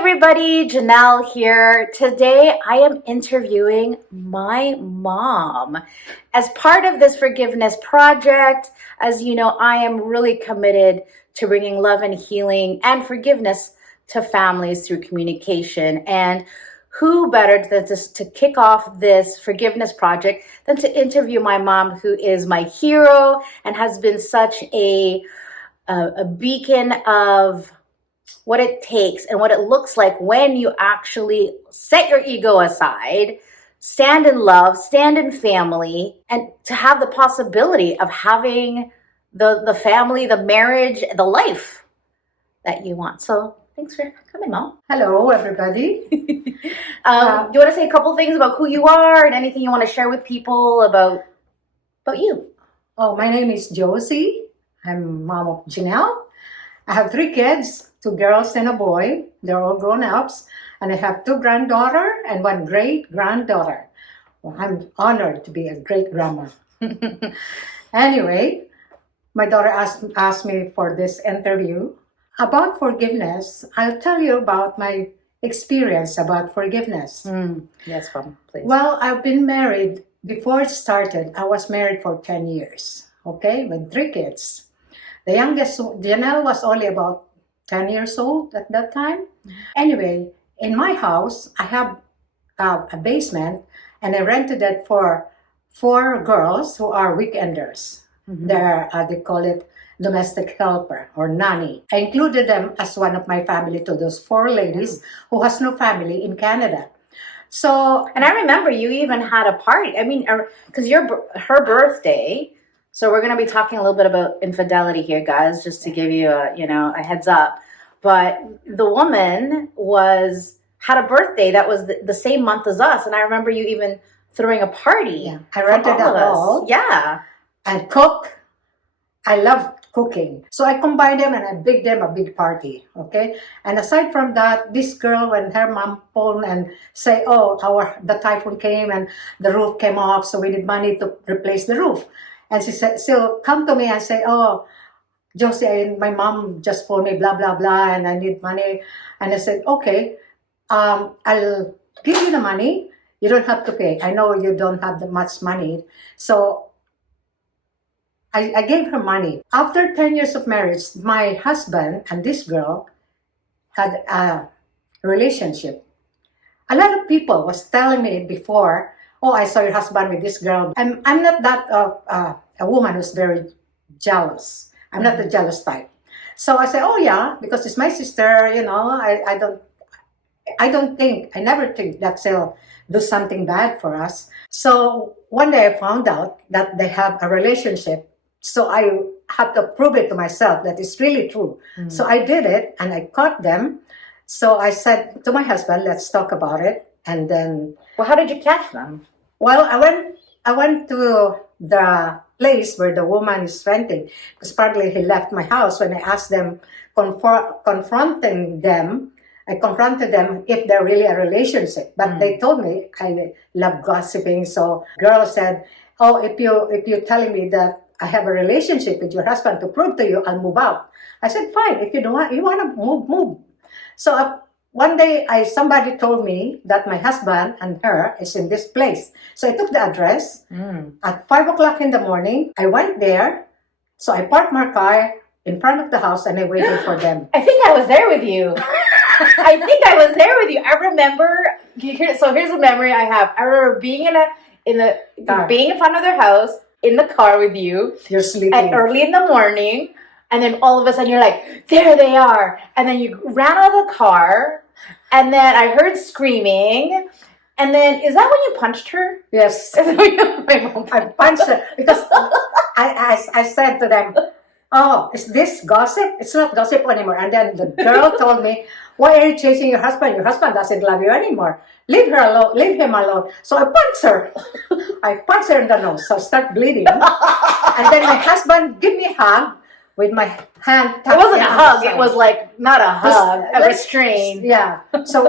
everybody, Janelle here. Today I am interviewing my mom. As part of this forgiveness project, as you know, I am really committed to bringing love and healing and forgiveness to families through communication. And who better than to kick off this forgiveness project than to interview my mom, who is my hero and has been such a beacon of what it takes and what it looks like when you actually set your ego aside, stand in love, stand in family, and to have the possibility of having the family, the marriage, the life that you want. So thanks for coming, Mom. Hello, everybody. Do you want to say a couple things about who you are and anything you want to share with people about you? Oh, my name is Josie. I'm mom of Janelle. I have 3 kids, 2 girls and a boy. They're all grown-ups. And I have 2 granddaughters and 1 great-granddaughter. Well, I'm honored to be a great-grandma. Anyway, my daughter asked me for this interview. About forgiveness, I'll tell you about my experience about forgiveness. Yes, Mom, please. Well, I've been married. Before it started, I was married for 10 years, okay, with 3 kids. The youngest, Janelle, was only about 10 years old at that time. Anyway, in my house, I have a basement, and I rented it for 4 girls who are weekenders. They call it domestic helper or nanny. I included them as one of my family to those 4 ladies who has no family in Canada. So, and I remember you even had a party. I mean, because her birthday. So we're going to be talking a little bit about infidelity here, guys, just to give you a heads up. But the woman had a birthday that was the same month as us, and I remember you even throwing a party. Yeah, I rented a hall. Yeah, and cook. I love cooking, so I combined them and I baked them a big party. Okay, and aside from that, this girl, when her mom phoned and say, "Oh, the typhoon came and the roof came off, so we need money to replace the roof." And she said, she'll come to me and say, "Oh, Josie, my mom just phoned me, blah, blah, blah, and I need money." And I said, "Okay, I'll give you the money. You don't have to pay. I know you don't have that much money." So I gave her money. After 10 years of marriage, my husband and this girl had a relationship. A lot of people was telling me before, "Oh, I saw your husband with this girl." I'm not that a woman who's very jealous. I'm not the jealous type. So I say, "Oh yeah, because it's my sister. I never think that she'll do something bad for us." So one day I found out that they have a relationship. So I have to prove it to myself that it's really true. So I did it and I caught them. So I said to my husband, "Let's talk about it." And then, well, how did you catch them? Well, I went to the place where the woman is renting, because partly he left my house. When I asked them, confronted them if they're really a relationship. But they told me I love gossiping. So girl said, "Oh, if you're telling me that I have a relationship with your husband to prove to you, I'll move out." I said, "Fine, if you want to move." So one day, somebody told me that my husband and her is in this place. So I took the address. At 5 o'clock in the morning, I went there. So I parked my car in front of the house and I waited for them. I think I was there with you. I remember. So here's a memory I have. I remember being being in front of their house in the car with you. You're sleeping early in the morning. And then all of a sudden you're like, "There they are." And then you ran out of the car. And then I heard screaming. And then, is that when you punched her? Yes. I punched her because I said to them, "Oh, is this gossip? It's not gossip anymore." And then the girl told me, "Why are you chasing your husband? Your husband doesn't love you anymore. Leave her alone. Leave him alone." So I punched her. I punched her in the nose. So I start bleeding. And then my husband gave me a hug. With my hand, it wasn't a hug. It was like not a hug, a restraint. Yeah. So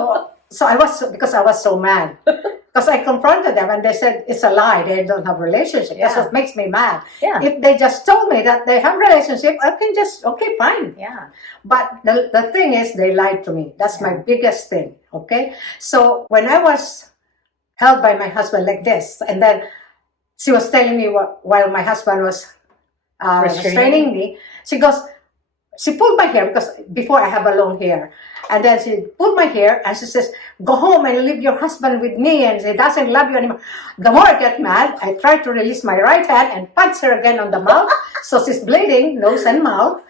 So because I was so mad. Because I confronted them and they said it's a lie. They don't have relationship. That's Yeah. what makes me mad. Yeah. If they just told me that they have relationship, I can just okay, fine. Yeah. But the thing is, they lied to me. That's my biggest thing. Okay. So when I was held by my husband like this, and then she was telling me while my husband was restraining me, she goes, she pulled my hair because before I have a long hair. And then she pulled my hair and she says, go home and leave your husband with me and he doesn't love you anymore. The more I get mad, I try to release my right hand and punch her again on the mouth. So she's bleeding, nose and mouth.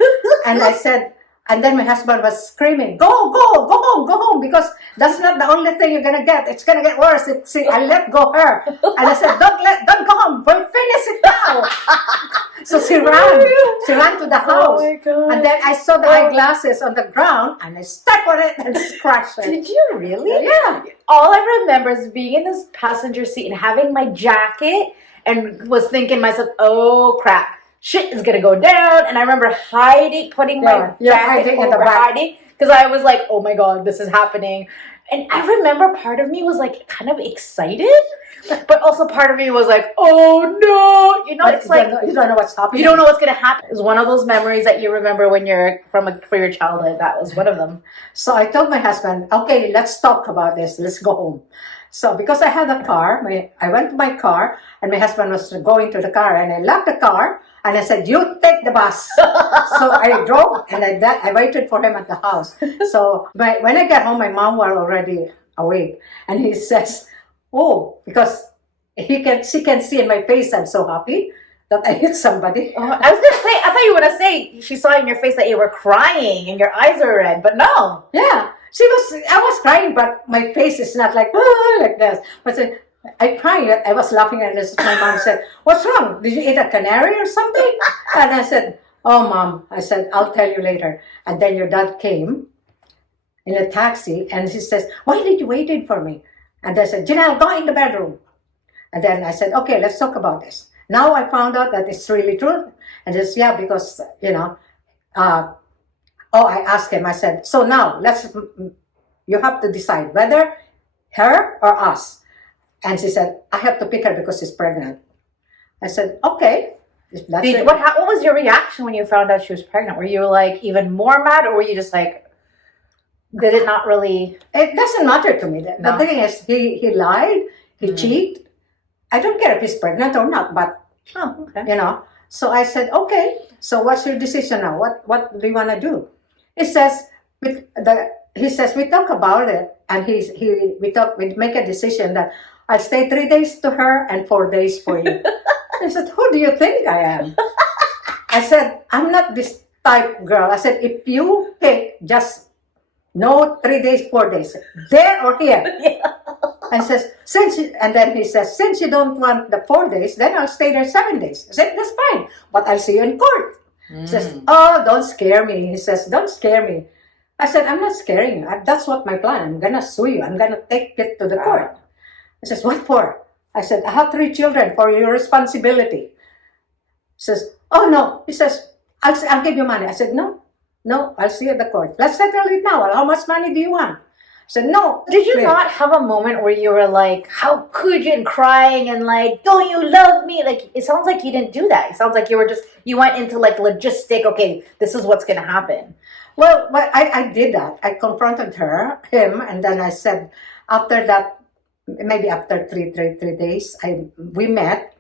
And I said, and then my husband was screaming, go home, because that's not the only thing you're gonna get. It's gonna get worse. See, I let go her. And I said, don't go home. We'll finish it now. So she ran to the house. Oh my God. And then I saw the eyeglasses on the ground and I stepped on it and scratched it. Did you really? Yeah. All I remember is being in this passenger seat and having my jacket and was thinking to myself, oh crap, shit is gonna go down. And I remember putting my jacket over hiding because I was like, oh my God, this is happening. And I remember part of me was like kind of excited, but also part of me was like, oh no, it's like you don't know what's happening. you don't know what's gonna happen. It was one of those memories that you remember when you're for your childhood. That was one of them. So I told my husband, okay, let's talk about this. Let's go home. So because I had a car, I went to my car and my husband was going to the car and I locked the car and I said, you take the bus. So I drove and I waited for him at the house. So when I got home, my mom was already awake and he says, oh, because she can see in my face I'm so happy that I hit somebody. I was gonna say, I thought you were gonna say she saw in your face that you were crying and your eyes were red, but no. Yeah, I was crying, but my face is not like this. But I cried. I was laughing at this. My mom said, what's wrong? Did you eat a canary or something? And I said, oh, Mom. I said, I'll tell you later. And then your dad came in a taxi and he says, why did you wait for me? And I said, Janelle, go in the bedroom. And then I said, okay, let's talk about this. Now I found out that it's really true. And he says, yeah, because, I asked him, I said, so now you have to decide whether her or us. And she said, I have to pick her because she's pregnant. I said, okay. What was your reaction when you found out she was pregnant? Were you like even more mad or were you just like, did it not really? It doesn't matter to me. No. The thing is, he lied, he cheated. I don't care if he's pregnant or not, but, okay. So I said, okay, so what's your decision now? What do you want to do? He says, we talk about it, and we make a decision that I'll stay 3 days to her and 4 days for you. I said, who do you think I am? I said, I'm not this type girl. I said, if you pick just no 3 days, 4 days, there or here. Yeah. And then he says, since you don't want the 4 days, then I'll stay there 7 days. I said, that's fine, but I'll see you in court. He says, oh, don't scare me. He says, don't scare me. I said, I'm not scaring you. That's what my plan. I'm going to sue you. I'm going to take it to the court. He says, what for? I said, I have 3 children for your responsibility. He says, oh, no. He says, I'll give you money. I said, no, I'll see you at the court. Let's settle it now. How much money do you want? I said, no. Did you not have a moment where you were like, how could you, and crying and like, don't you love me? Like, it sounds like you didn't do that. It sounds like you went into like logistic, okay, this is what's going to happen. Well, I did that. I confronted him, and then I said, after that, maybe after three days, we met.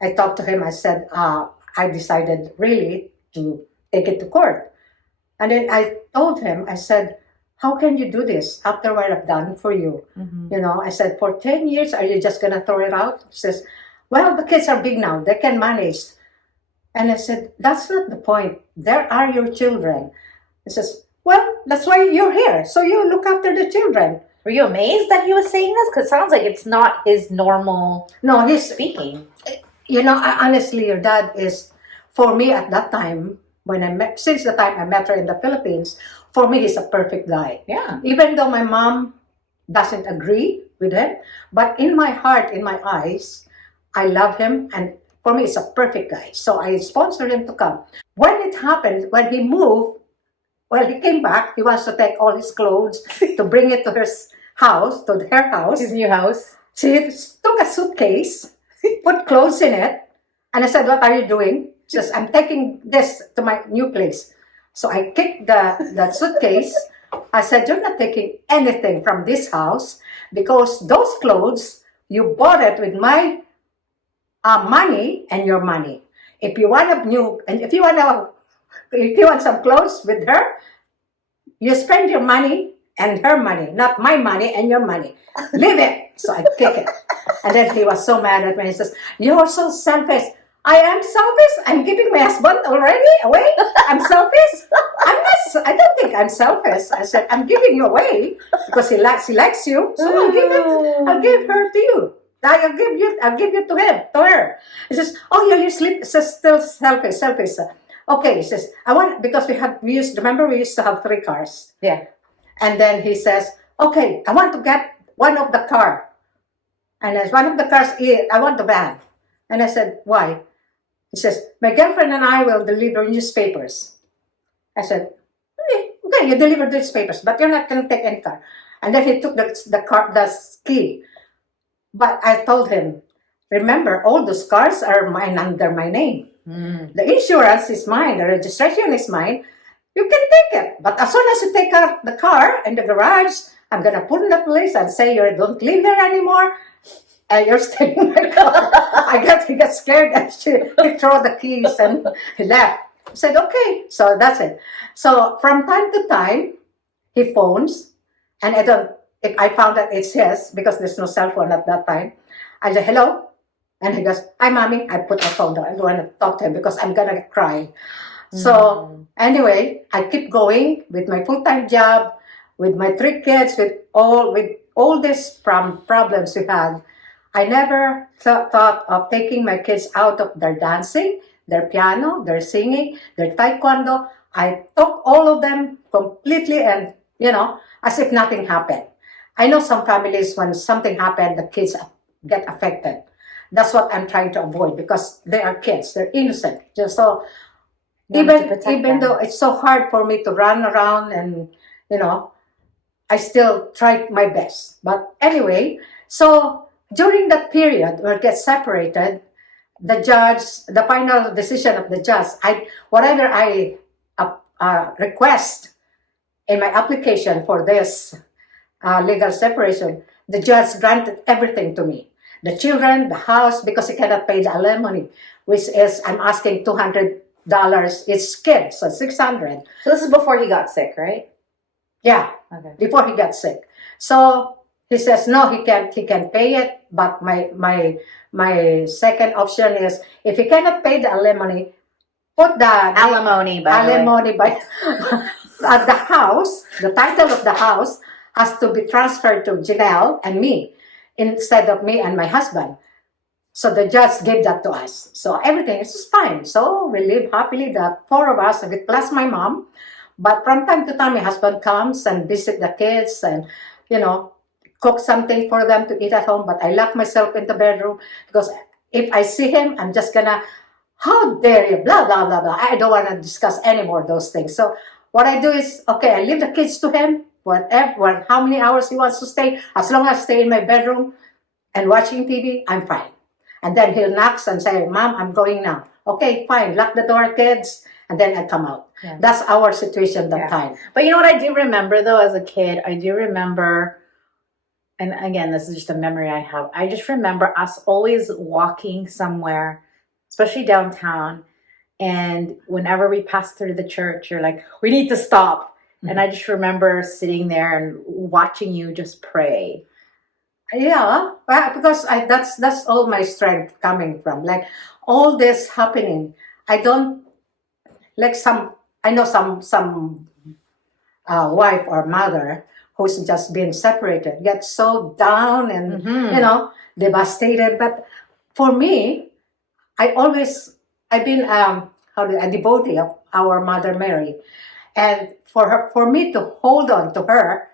I talked to him. I said, I decided really to take it to court. And then I told him, I said, how can you do this after what I've done for you? I said, for 10 years, are you just going to throw it out? He says, well, the kids are big now. They can manage. And I said, that's not the point. There are your children. He says, well, that's why you're here. So you look after the children. Were you amazed that he was saying this? Because it sounds like it's not his normal he's speaking. Honestly, your dad is, for me at that time, since the time I met her in the Philippines, for me, he's a perfect guy. Yeah. Even though my mom doesn't agree with him, but in my heart, in my eyes, I love him, and for me, he's a perfect guy. So I sponsored him to come. When it happened, when he moved, he came back. He wants to take all his clothes to bring it to house, to her house. His new house. She took a suitcase, put clothes in it, and I said, "What are you doing?" She says, "I'm taking this to my new place." So I kicked that suitcase. I said, "You're not taking anything from this house because those clothes, you bought it with my money and your money. If you want a new, and if you want some clothes with her, you spend your money and her money, not my money and your money. Leave it." So I kick it. And then he was so mad at me. He says, "You're so selfish." I am selfish? I'm giving my husband already away? I'm selfish? I'm not, I don't think I'm selfish. I said, "I'm giving you away because he likes you. So I'll give her to you. I'll give you to her." He says, "Oh yeah, you sleep." Says, "Still selfish. Okay," he says, because we used to have 3 cars. Yeah. And then he says, "Okay, I want to get one of the car." And as one of the cars, I want the van. And I said, "Why?" He says, "My girlfriend and I will deliver newspapers." I said, "Okay, you deliver newspapers, but you're not going to take any car." And then he took the key. But I told him, "Remember, all those cars are mine under my name. The insurance is mine. The registration is mine. You can take it. But as soon as you take out the car in the garage, I'm going to put in the police and say you don't live there anymore. And you're stealing my car." He got scared and he threw the keys and he left. I said, "Okay." So that's it. So from time to time, he phones, and if I found that it's his, because there's no cell phone at that time, I say, "Hello?" And he goes, "Hi, mommy." I put my phone down. I don't want to talk to him because I'm going to cry. So anyway, I keep going with my full-time job, with my 3 kids, with all these problems we had. I never thought of taking my kids out of their dancing, their piano, their singing, their taekwondo. I took all of them completely and, as if nothing happened. I know some families, when something happened, the kids get affected. That's what I'm trying to avoid because they are kids. They're innocent. So even though it's so hard for me to run around and, I still tried my best. But anyway, so during that period where it gets separated, the final decision of the judge, whatever I request in my application for this legal separation, the judge granted everything to me. The children, the house, because he cannot pay the alimony, which is, I'm asking $200 each kid, so 600. So this is before he got sick, right? Yeah, Okay. before he got sick. So he says, no, he can pay it, but my second option is, if he cannot pay the alimony, put the Alimony, by the way. alimony by at the house, the title of the house has to be transferred to Janelle and me instead of me and my husband. So the judge gave that to us. So everything is fine. So we live happily, the 4 of us, plus my mom. But from time to time, my husband comes and visit the kids and, cook something for them to eat at home. But I lock myself in the bedroom because if I see him, I'm just gonna, how dare you, blah, blah, blah, blah. I don't want to discuss any more of those things. So what I do is, okay, I leave the kids to him, how many hours he wants to stay. As long as I stay in my bedroom and watching TV, I'm fine. And then he'll knock and say, "Mom, I'm going now." Okay, fine. Lock the door, kids. And then I come out. Yeah. That's our situation that time. But you know what I do remember, though, as a kid? I do remember, and again, this is just a memory I have. I just remember us always walking somewhere, especially downtown. And whenever we passed through the church, you're like, "We need to stop." Mm-hmm. And I just remember sitting there and watching you just pray. Yeah, because that's all my strength coming from. Like all this happening, I don't like I know some wife or mother who's just been separated gets so down and devastated. But for me, I've been a devotee of our Mother Mary, and for me to hold on to her,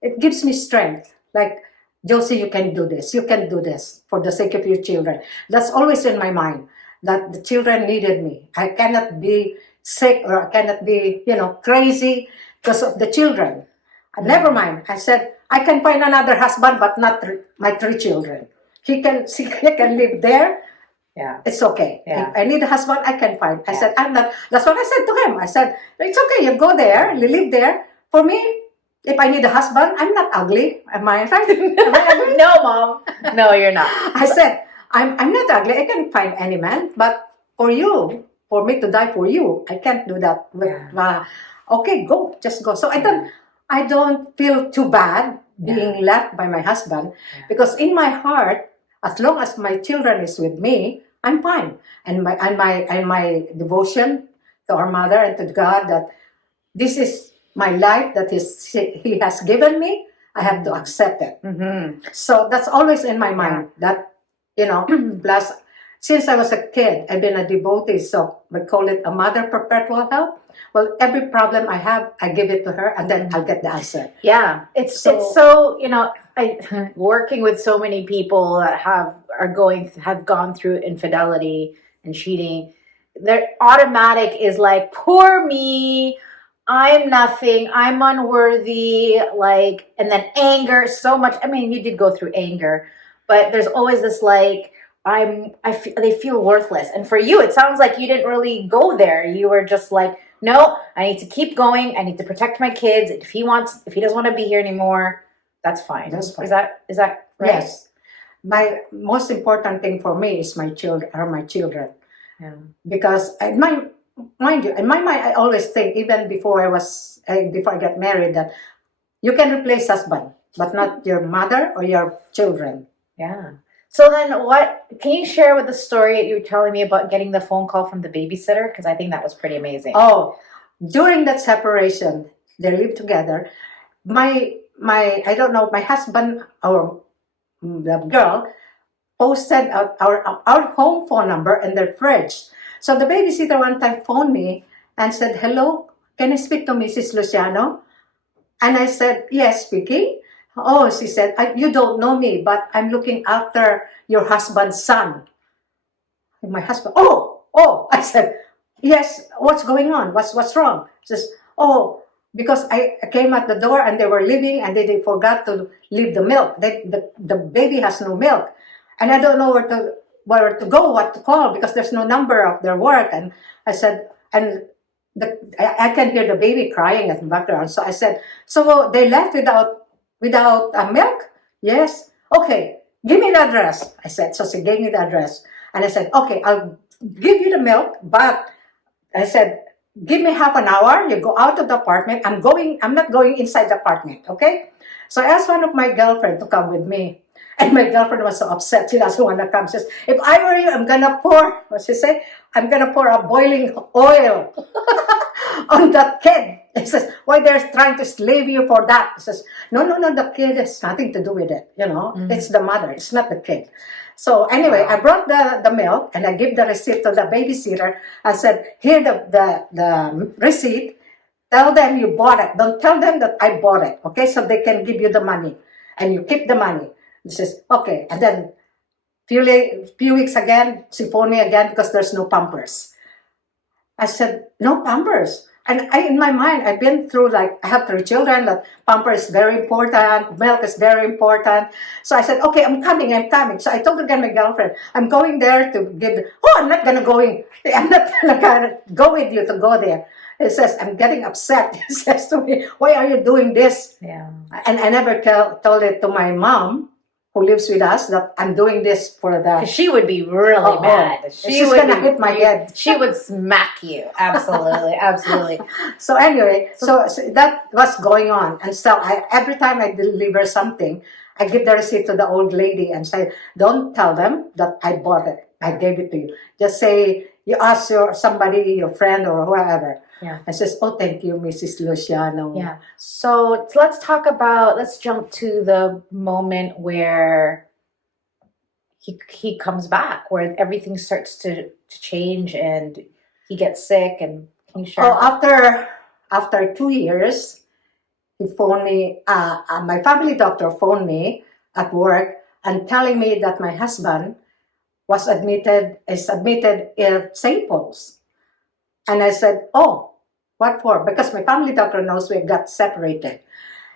it gives me strength. Like, "Josie, you can do this. You can do this for the sake of your children." That's always in my mind, that the children needed me. I cannot be sick or I cannot be, crazy because of the children. Never mind. I said, I can find another husband, but not my 3 children. He can live there. Yeah. It's okay. Yeah. If I need a husband, I can find. I Yeah. said, I'm not. That's what I said to him. I said, it's okay. You go there. You live there. For me, if I need a husband, I'm not ugly. Am I right? Am I ugly? No, Mom. No, you're not. I said, I'm not ugly. I can find any man. But for you, for me to die for you, I can't do that. But, okay, go. Just go. So I don't feel too bad being left by my husband, because in my heart, as long as my children is with me, I'm fine. And my devotion to our mother and to God, that this is my life that He has given me. I have to accept it. So that's always in my mind. That, plus, since I was a kid, I've been a devotee, so we call it a mother perpetual help. Well, every problem I have, I give it to her, and then I'll get the answer. Yeah, it's so I working with so many people that have gone through infidelity and cheating. Their automatic is like, poor me, I'm nothing, I'm unworthy, and then anger so much. I mean, you did go through anger, but there's always this they feel worthless. And for you, it sounds like you didn't really go there. You were just like, no, I need to keep going. I need to protect my kids. If he doesn't want to be here anymore, that's fine. That's fine. Is that right? Yes. My most important thing for me is my children. Yeah. Because mind you, in my mind, I always think, even before I got married, that you can replace husband, but not your mother or your children. Yeah. So then can you share with the story that you were telling me about getting the phone call from the babysitter? Because I think that was pretty amazing. Oh, during that separation, they lived together. My husband or the girl posted our home phone number in their fridge. So the babysitter one time phoned me and said, hello, can I speak to Mrs. Luciano? And I said, yes, speaking. Oh, she said, you don't know me, but I'm looking after your husband's son. And my husband, oh, I said, yes, what's going on? What's wrong? She says, oh, because I came at the door and they were leaving and they forgot to leave the milk. The baby has no milk. And I don't know where to go, what to call, because there's no number of their work. And I said, I can hear the baby crying at the background. So I said, so they left without milk? Yes. Okay, give me the address. I said, so she gave me the address. And I said, okay, I'll give you the milk, but I said, give me half an hour. You go out of the apartment. I'm not going inside the apartment, okay? So I asked one of my girlfriends to come with me. And my girlfriend was so upset. She doesn't want to come. She says, if I were you, I'm going to pour, what she say? I'm going to pour a boiling oil on that kid. He says, why they're trying to slave you for that? He says, no, the kid has nothing to do with it. It's the mother. It's not the kid. So anyway, I brought the milk and I give the receipt to the babysitter. I said, here the receipt. Tell them you bought it. Don't tell them that I bought it. Okay, so they can give you the money. And you keep the money. He says, okay. And then few weeks again, she phoned me again because there's no Pampers. I said, no Pampers. And in my mind, I've been through, I have 3 children, that Pampers is very important, milk is very important. So I said, okay, I'm coming. So I told again my girlfriend, I'm going there to give, I'm not going to go with you to go there. He says, I'm getting upset. He says to me, why are you doing this? Yeah. And I never told it to my mom, who lives with us, that I'm doing this for the... She would be really mad. She's going to hit my head. She would smack you. Absolutely, absolutely. So anyway, so that was going on. And so every time I deliver something, I give the receipt to the old lady and say, don't tell them that I bought it. I gave it to you. Just say, you ask somebody, your friend or whoever. Yeah. I says, oh, thank you, Mrs. Luciano. Yeah. So let's jump to the moment where he comes back, where everything starts to change and he gets sick. And can you share? Oh, after 2 years, he phoned me, my family doctor phoned me at work and telling me that my husband is admitted in St. Paul's. And I said, oh, what for? Because my family doctor knows we got separated.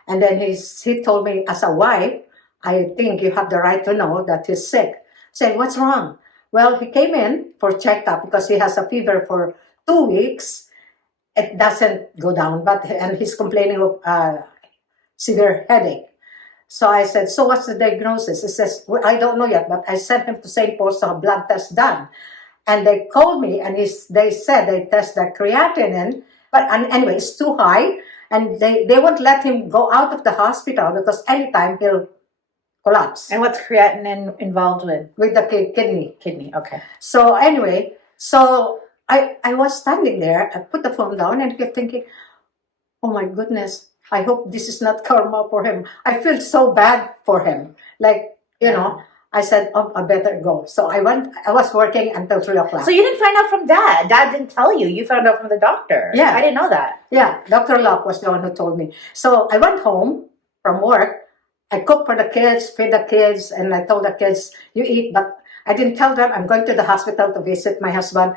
And then he told me, as a wife, I think you have the right to know that he's sick. I said, what's wrong? Well, he came in for checkup because he has a fever for 2 weeks. It doesn't go down, and he's complaining of severe headache. So I said, so what's the diagnosis? He says, well, I don't know yet, but I sent him to St. Paul's to have blood test done. And they called me, and they said they test the creatinine, and anyway, it's too high, and they won't let him go out of the hospital because anytime he'll collapse. And what's creatinine involved with the kidney. Kidney, okay. So anyway, so I was standing there, I put the phone down and kept thinking, oh my goodness, I hope this is not karma for him. I feel so bad for him. Like, you know, I said, oh, I better go. So I was working until 3 o'clock. So you didn't find out from Dad? Dad didn't tell you? You found out from the doctor? Yeah. I didn't know that. Yeah, Dr. Locke was the one who told me. So I went home from work. I cooked for the kids, fed the kids, and I told the kids, you eat. But I didn't tell them I'm going to the hospital to visit my husband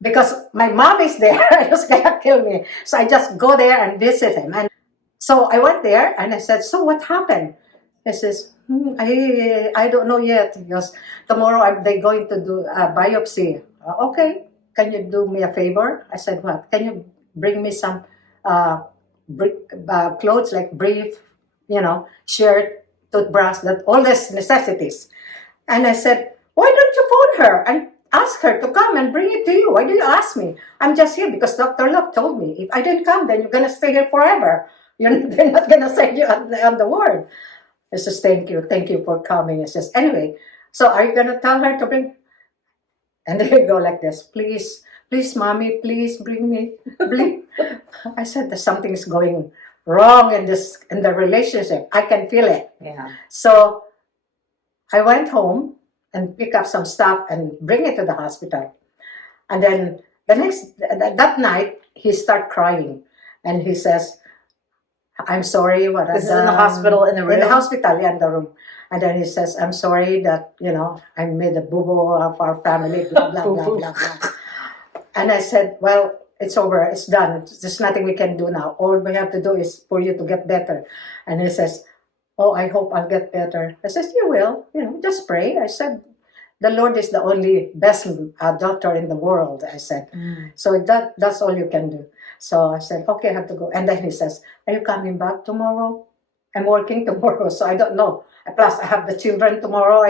because my mom is there. It was going to kill me. So I just go there and visit him. And so I went there and I said, so what happened? He says, I don't know yet. Because tomorrow they're going to do a biopsy. Okay, can you do me a favor? I said, what? Can you bring me some clothes like brief, shirt, toothbrush, that all these necessities. And I said, why don't you phone her and ask her to come and bring it to you? Why do you ask me? I'm just here because Dr. Locke told me, if I didn't come, then you're going to stay here forever. They're not going to send you on the ward. I says, thank you for coming. I says, anyway, so are you going to tell her to bring? And they go like this, please, mommy, please bring me. Please. I said, there's something is going wrong in the relationship. I can feel it. Yeah. So I went home and pick up some stuff and bring it to the hospital. And then that night, he started crying. And he says, I'm sorry what This is in the hospital, in the room? In the hospital, yeah, in the room. And then he says, I'm sorry that, I made a boo-boo of our family, blah, blah, blah, blah, blah. And I said, well, it's over, it's done. There's nothing we can do now. All we have to do is for you to get better. And he says, oh, I hope I'll get better. I said, you will, just pray. I said, the Lord is the only best doctor in the world, I said. So that's all you can do. So I said, okay, I have to go. And then he says, are you coming back tomorrow? I'm working tomorrow, so I don't know. Plus, I have the children tomorrow.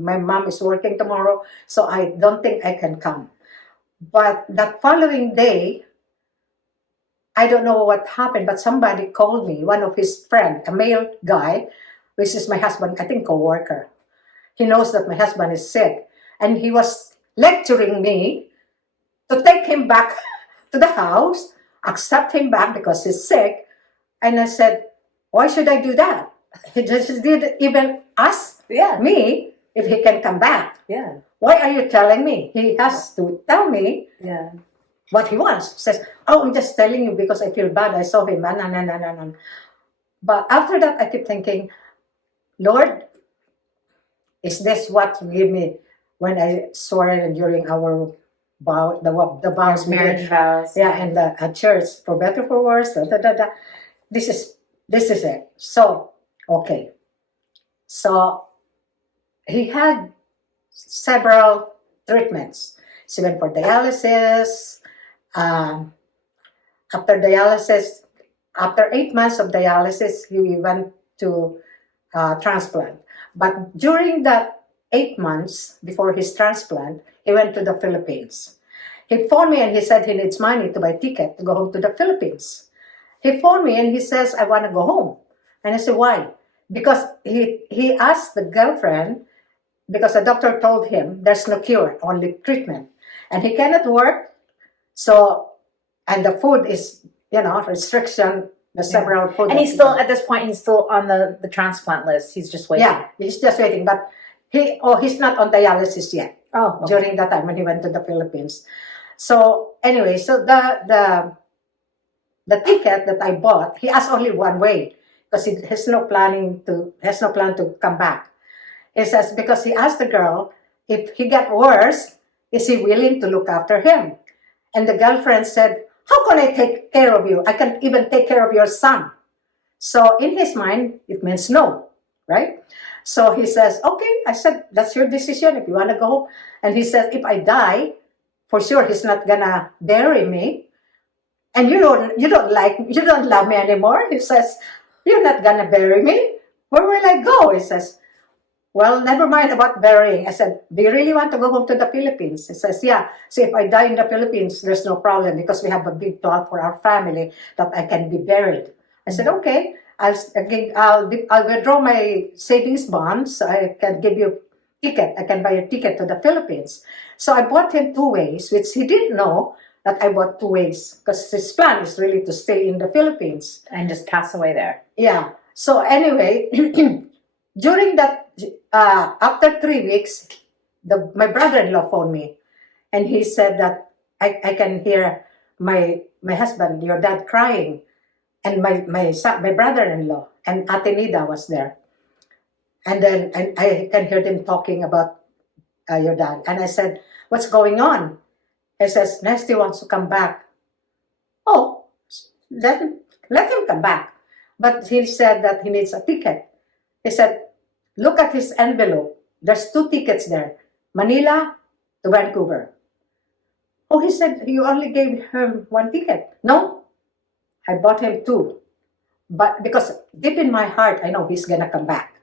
My mom is working tomorrow, so I don't think I can come. But that following day, I don't know what happened, but somebody called me, one of his friends, a male guy, which is my husband, I think co-worker. He knows that my husband is sick. And he was lecturing me to take him back to the house, accept him back because he's sick. And I said, why should I do that? He just didn't even ask me if he can come back. Yeah. Why are you telling me? He has to tell me what he wants. He says, oh, I'm just telling you because I feel bad. I saw him. But after that, I keep thinking, Lord, is this what you give me when I swore during our the vows, marriage vows? Yeah, and at church, for better, for worse, This is it. So, okay. So, he had several treatments. He went for dialysis. After dialysis, after 8 months of dialysis, he went to transplant. But during that 8 months before his transplant, he went to the Philippines. He phoned me and he said he needs money to buy a ticket to go home to the Philippines. He phoned me and he says, I want to go home. And I said, why? Because he asked the girlfriend, because the doctor told him there's no cure, only treatment. And he cannot work. So, and the food is, restriction, the several food. And he's still, at this point, he's still on the transplant list. He's just waiting. Yeah, he's just waiting. But he's not on dialysis yet. Oh, okay. During that time when he went to the Philippines. So, anyway, so the ticket that I bought, he asked only one way because he has no plan to come back. He says because he asked the girl if he get worse, is he willing to look after him? And the girlfriend said, how can I take care of you? I can't even take care of your son. So in his mind, it means no, right? So he says, okay. I said, that's your decision if you want to go home. And he says, if I die, for sure he's not gonna bury me. And you don't love me anymore. He says, you're not gonna bury me. Where will I go? He says, well, never mind about burying. I said, do you really want to go home to the Philippines? He says, yeah. So if I die in the Philippines, there's no problem because we have a big plot for our family that I can be buried. I said, okay. I'll withdraw my savings bonds. I can give you ticket. I can buy a ticket to the Philippines. So I bought him 2 ways, which he didn't know that I bought 2 ways because his plan is really to stay in the Philippines. And just pass away there. Yeah. So anyway, during that, after 3 weeks, my brother-in-law phoned me, and he said that I can hear my husband, your dad, crying, and my brother-in-law and Ate Nida was there, and then I can hear them talking about your dad, and I said, "What's going on?" He says, "Nesty wants to come back." Oh, let him come back, but he said that he needs a ticket. He said, look at his envelope. There's 2 tickets there, Manila to Vancouver. Oh, he said, you only gave him 1 ticket. No, I bought him 2. But because deep in my heart, I know he's going to come back.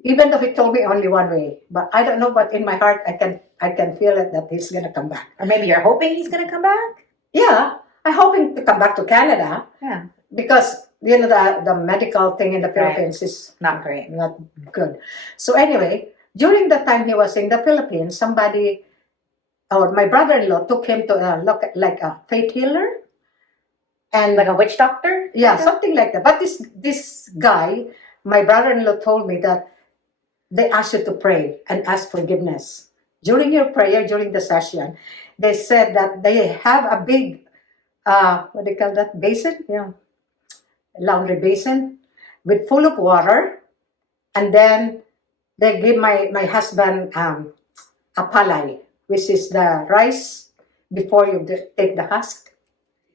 Even though he told me only 1 way. But I don't know, but in my heart, I can feel it that he's going to come back. Or maybe you're hoping he's going to come back? Yeah, I'm hoping to come back to Canada. Yeah. Because, the medical thing in the Philippines is Not great. not good. So anyway, during the time he was in the Philippines, my brother-in-law took him to look at, like a faith healer. And Like a witch doctor? yeah, something like that. But this guy, my brother-in-law told me that they asked you to pray and ask forgiveness. During your prayer, during the session, they said that they have a big, what do you call that, basin? Yeah. Laundry basin with full of water, and then they give my husband a palay, which is the rice before you take the husk,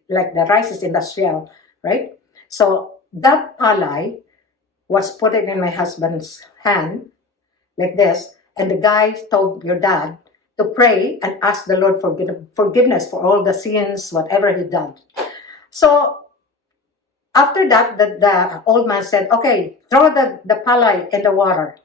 like the rice is industrial, right? So that palay was put in my husband's hand like this, and the guy told your dad to pray and ask the Lord for forgiveness for all the sins, whatever he done. So after that, the old man said, okay, throw the palay in the water.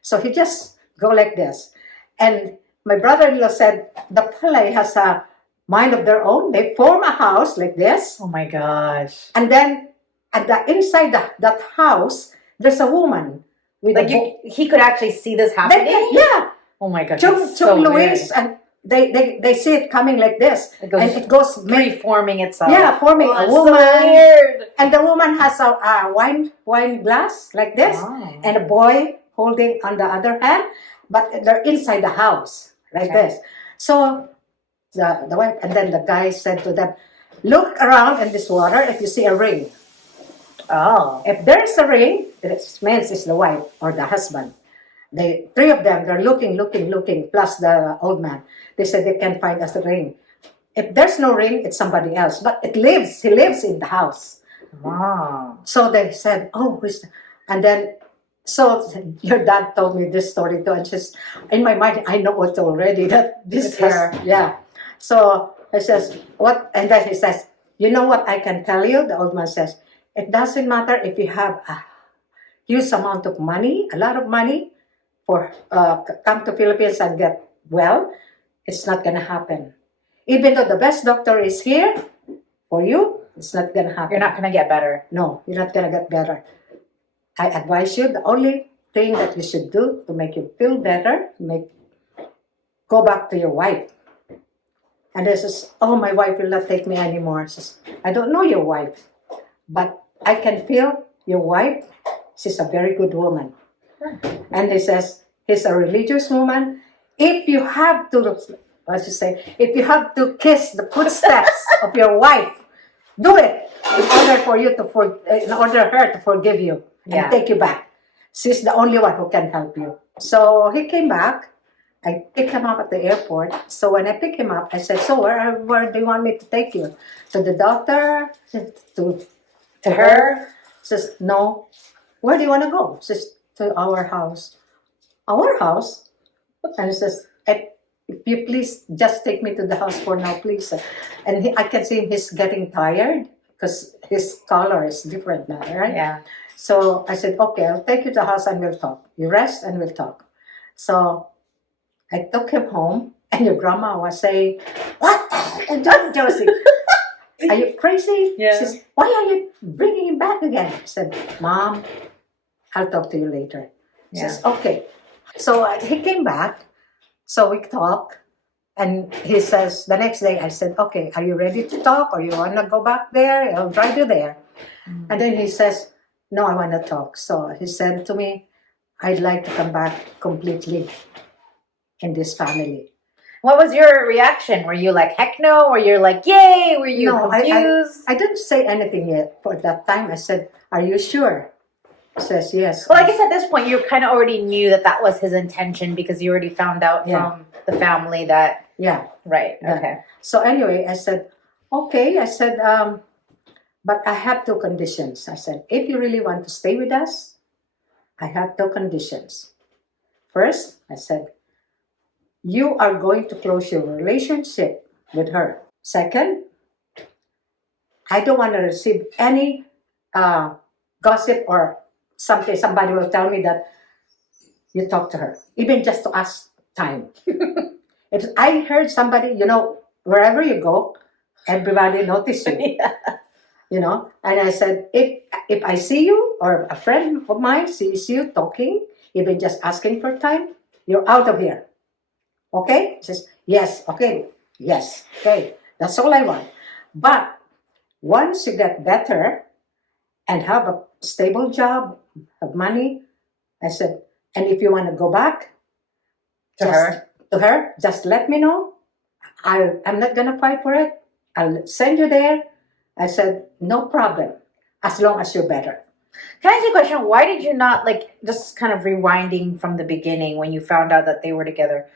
So he just go like this. And my brother-in-law said, the palay has a mind of their own. They form a house like this. Oh my gosh. And then at the inside that house, there's a woman. With He could actually see this happening? Yeah. Oh my gosh. Chuck So Louise, weird. and they see it coming like this. It goes reforming itself. Yeah, forming a it's woman. So weird. And the woman has a wine glass like this, Oh. and a boy holding on the other hand, but they're inside the house like this. So the wife, and then the guy said to them, look around in this water if you see a ring. Oh. If there's a ring, it means it's the wife or the husband. They 3 of them, they're looking, plus the old man. They said they can't find us a ring. If there's no ring, it's somebody else. But he lives in the house. Wow. So they said, oh, and then, so your dad told me this story too. And just, in my mind, I know it already, that this is her. Yeah. So I says, what? And then he says, you know what I can tell you? The old man says, it doesn't matter if you have a huge amount of money, a lot of money, for come to Philippines and get well, it's not going to happen. Even though the best doctor is here for you, it's not going to happen. You're not going to get better. No, you're not going to get better. I advise you, the only thing that you should do to make you feel better, go back to your wife. And they says, oh, my wife will not take me anymore. Says, I don't know your wife, but I can feel your wife. She's a very good woman. And he says, he's a religious woman. If you have to, if you have to kiss the footsteps of your wife, do it in order her to forgive you and take you back. She's the only one who can help you. So he came back. I picked him up at the airport. So when I picked him up, I said, so where do you want me to take you? To the doctor? To her? Says, no. Where do you want to go? Says, to our house. Our house? And he says, if you please just take me to the house for now, please. And I can see he's getting tired because his color is different now, right? Yeah. So I said, okay, I'll take you to the house and we'll talk. You rest and we'll talk. So I took him home, and your grandma was saying, what the heck are you doing, Josie? Are you crazy? Yeah. She says, why are you bringing him back again? I said, Mom, I'll talk to you later. She Yeah. says, okay. So he came back, so we talked, and he says, the next day I said, okay, are you ready to talk, or you want to go back there? I'll drive you there. And then he says, no, I want to talk. So he said to me, I'd like to come back completely in this family. What was your reaction? Were you like, heck no? Or you're like, yay? Were you No, confused? I didn't say anything yet. For that time, I said, are you sure? He says, yes. Well, I guess at this point, you kind of already knew that was his intention because you already found out from the family that. Yeah. Right. Yeah. Okay. So anyway, I said, okay. I said, but I have two conditions. I said, if you really want to stay with us, I have two conditions. First, I said, you are going to close your relationship with her. Second, I don't want to receive any gossip or something. Somebody will tell me that you talk to her, even just to ask time. If I heard somebody, wherever you go, everybody notices you. Yeah. And I said, if I see you or a friend of mine sees you talking, even just asking for time, you're out of here. Okay? He says, yes, okay, yes, okay. That's all I want. But once you get better and have a stable job, have money, I said, and if you want to go back To her? just let me know. I'm not going to fight for it. I'll send you there. I said, no problem, as long as you're better. Can I ask you a question? Why did you not, just kind of rewinding from the beginning when you found out that they were together,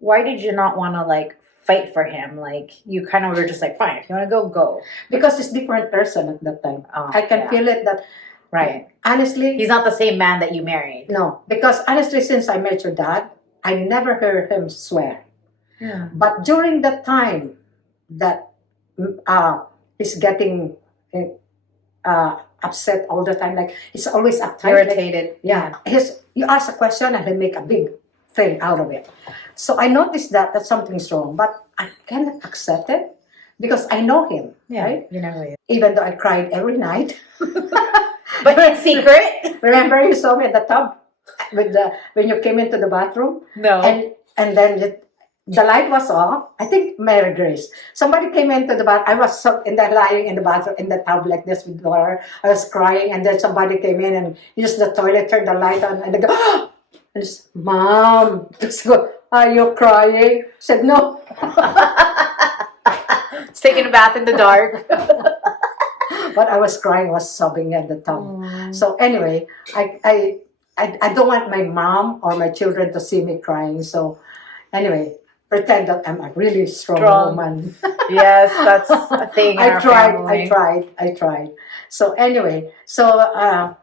why did you not want to, fight for him? You kind of were just fine, if you want to go, go. Because he's different person at that time. I can feel it that, right. Honestly. He's not the same man that you married. No, because honestly, since I met your dad, I never heard him swear. Yeah. But during the time that he's getting upset all the time, he's always uptight. Irritated. Yeah. You ask a question and he make a big thing out of it. So I noticed that something's wrong, but I cannot accept it because I know him. Yeah, right? You know who he is. Even though I cried every night. But in secret? Remember you saw me in the tub when you came into the bathroom? No. And then the light was off. I think Mary Grace. Somebody came into the bath. I was lying in the bathroom in the tub like this with water. I was crying, and then somebody came in and used the toilet, turned the light on, and they go, oh! And I said, Mom, are you crying? I said, no. It's taking a bath in the dark. But I was crying, I was sobbing at the tub. So anyway, I don't want my mom or my children to see me crying. So anyway, pretend that I'm a really strong woman. Yes, that's a thing in our family. I tried. So anyway, so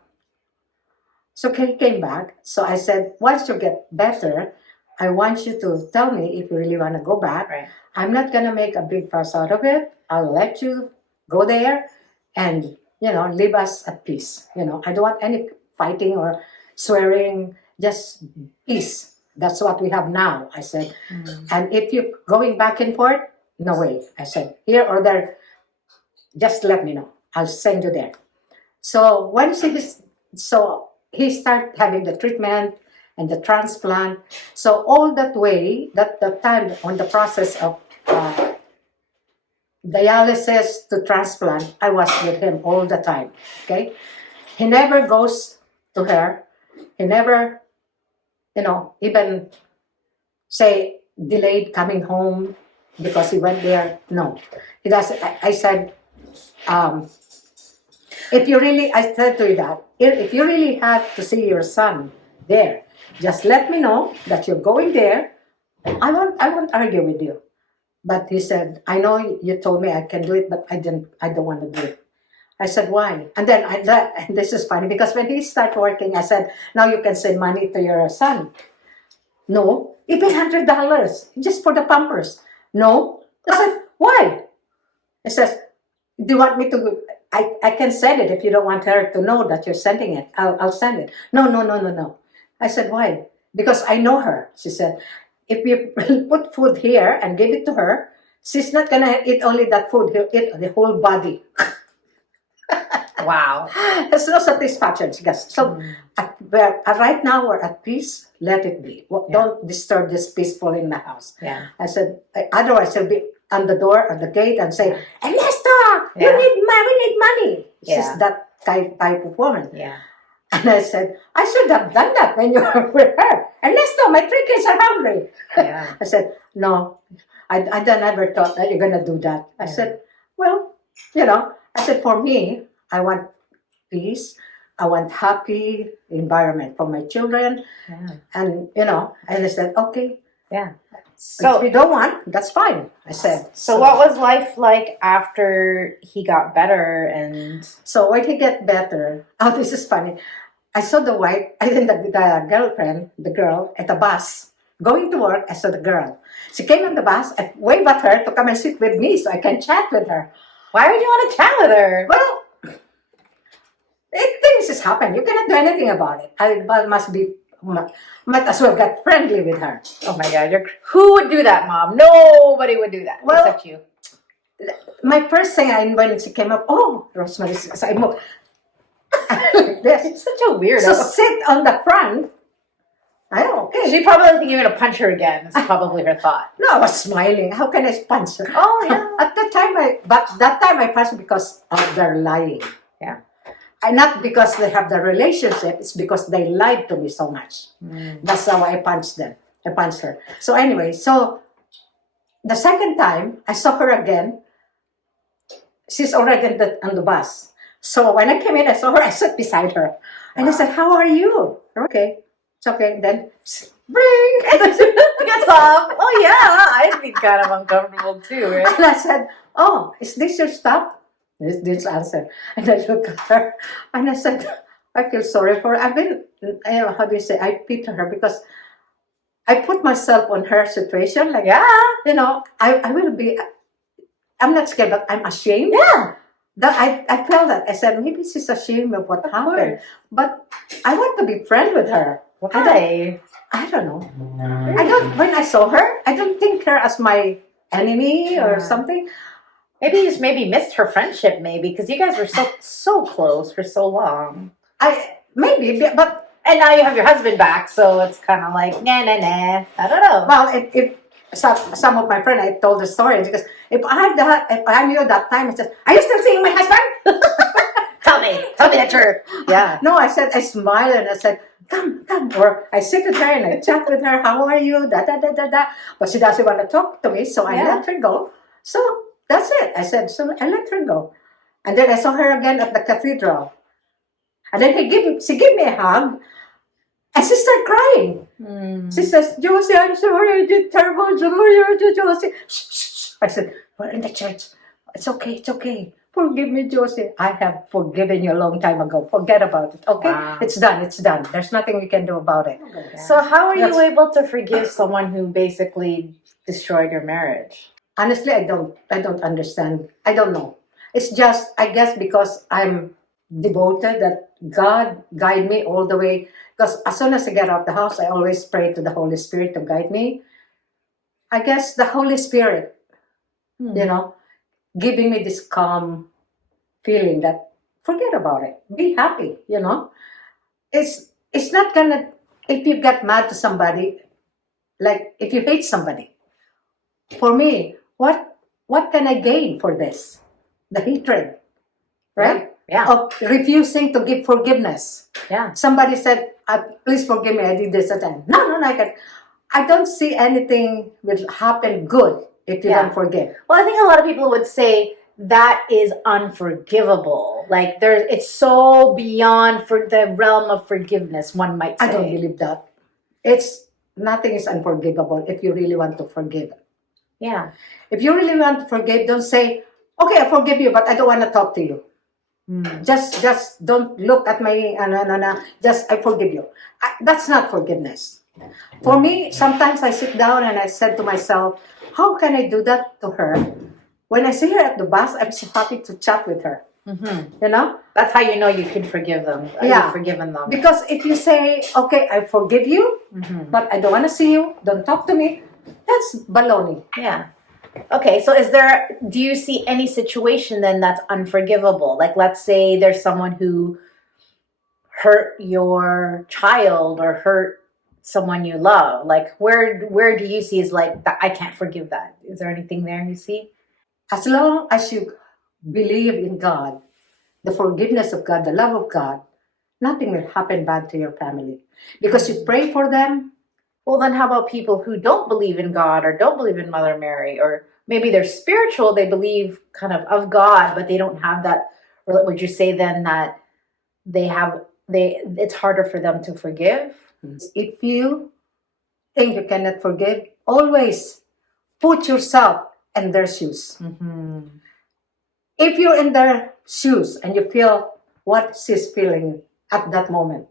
he came back. So I said, once you get better, I want you to tell me if you really want to go back. Right. I'm not going to make a big fuss out of it. I'll let you go there and, leave us at peace. I don't want any fighting or swearing, just peace. That's what we have now, I said. And if you're going back and forth, no way. I said, here or there, just let me know. I'll send you there. So once he started having the treatment and the transplant. So all that way, that the time on the process of dialysis to transplant, I was with him all the time. Okay, he never goes to her. He never, even say delayed coming home because he went there. No, he does. I said, I said to you that if you really have to see your son there, just let me know that you're going there. I won't argue with you. But he said, I know you told me I can do it, but I don't want to do it. I said, why? And then and this is funny because when he started working, I said, now you can send money to your son. No, even $100 just for the Pampers. No. I said, why? He says, do you want me to? I can send it if you don't want her to know that you're sending it. I'll send it. No, no, no, no, no. I said, why? Because I know her. She said, if you put food here and give it to her, she's not going to eat only that food. He'll eat the whole body. Wow. There's no satisfaction. She goes, so right now we're at peace. Let it be. Well, don't disturb this peaceful in the house. Yeah. I said, otherwise she'll be on the door, on the gate, and say, Ernesto, we need money. She's that type of woman. Yeah. And I said, I should have done that when you were with her. Ernesto, my 3 kids are hungry. Yeah. I said, no, I never thought that you're going to do that. I said, well, I said, for me, I want peace. I want happy environment for my children. Yeah. And, and I said, okay. Yeah. So if you don't want, that's fine, I said. So what was life like after he got better? And so when he get better, oh, this is funny. I saw the wife, the girlfriend, the girl at the bus going to work. I saw the girl. She came on the bus. I waved at her to come and sit with me so I can chat with her. Why would you want to chat with her? Well, things just happen. You cannot do anything about it. I might as well get friendly with her. Oh my God! Who would do that, Mom? Nobody would do that except you. My first thing when she came up, oh, Rosemary, so I moved like this. It's such a weirdo. So sit on the front. I don't okay. She probably think you're gonna punch her again. That's probably her thought. No, I was smiling. How can I punch her? Oh yeah. At the time, that time I punched because of their lying. Yeah. And not because they have the relationship. It's because they lied to me so much. That's how I punched them. I punched her. So anyway, so the second time I saw her again. She's already on the bus. So when I came in, I saw her. I sat beside her, and I said, "How are you?" Okay, it's okay. Then bring gets off. Oh yeah, I'd be kind of uncomfortable too, right? And I said, "Oh, is this your stuff?" This answer. And I look at her and I said, I feel sorry for her. I've been, how do you say, I pity her because I put myself on her situation. Like, I will be, I'm not scared, but I'm ashamed. Yeah. That I felt that. I said, maybe she's ashamed of what happened. But I want to be friends with her. Why? I don't know. When I saw her, I don't think her as my enemy or something. Maybe you just missed her friendship, because you guys were so close for so long. Maybe, but and now you have your husband back, so it's kind of like nah. I don't know. Well, if some of my friends, I told the story because if I knew that time, I said, "Are you still seeing my husband?" Tell me the truth. Yeah. No, I said I smiled and I said, "Come." Or I sit with her and I chat with her. How are you? Da. But she doesn't want to talk to me, so I let her go. So. That's it. I said, so I let her go. And then I saw her again at the cathedral. And then she gave me a hug. And she started crying. She says, Josie, I'm sorry. I did terrible. Josie. Shh. I said, we're in the church. It's okay. Forgive me, Josie. I have forgiven you a long time ago. Forget about it. Okay? Wow. It's done. There's nothing we can do about it. So how are you able to forgive someone who basically destroyed your marriage? Honestly, I don't understand. I don't know. It's just, I guess, because I'm devoted that God guide me all the way. Because as soon as I get out of the house, I always pray to the Holy Spirit to guide me. I guess the Holy Spirit, giving me this calm feeling that forget about it. Be happy, It's not gonna, if you get mad to somebody, like if you hate somebody, for me, what can I gain for this? The hatred, right? Yeah. Of refusing to give forgiveness. Yeah. Somebody said, please forgive me, I did this at time. No, I don't see anything will happen good if you don't forgive. Well, I think a lot of people would say that is unforgivable. Like it's so beyond for the realm of forgiveness, one might say. I don't believe that. Nothing is unforgivable if you really want to forgive. Yeah. If you really want to forgive, don't say, okay, I forgive you, but I don't want to talk to you. Just don't look at my, just, I forgive you. That's not forgiveness. For me, sometimes I sit down and I said to myself, how can I do that to her? When I see her at the bus, I'm so happy to chat with her. You know? That's how you know you can forgive them. Yeah. You've forgiven them. Because if you say, okay, I forgive you, but I don't want to see you, don't talk to me, that's baloney. Yeah. Okay, so do you see any situation then that's unforgivable? Like, let's say there's someone who hurt your child or hurt someone you love. Like, where do you see is like, I can't forgive that? Is there anything there you see? As long as you believe in God, the forgiveness of God, the love of God, nothing will happen bad to your family. Because you pray for them. Well, then how about people who don't believe in God or don't believe in Mother Mary, or maybe they're spiritual, they believe kind of God, but they don't have that. Or would you say then that it's harder for them to forgive? If you think you cannot forgive, always put yourself in their shoes. If you're in their shoes and you feel what she's feeling at that moment,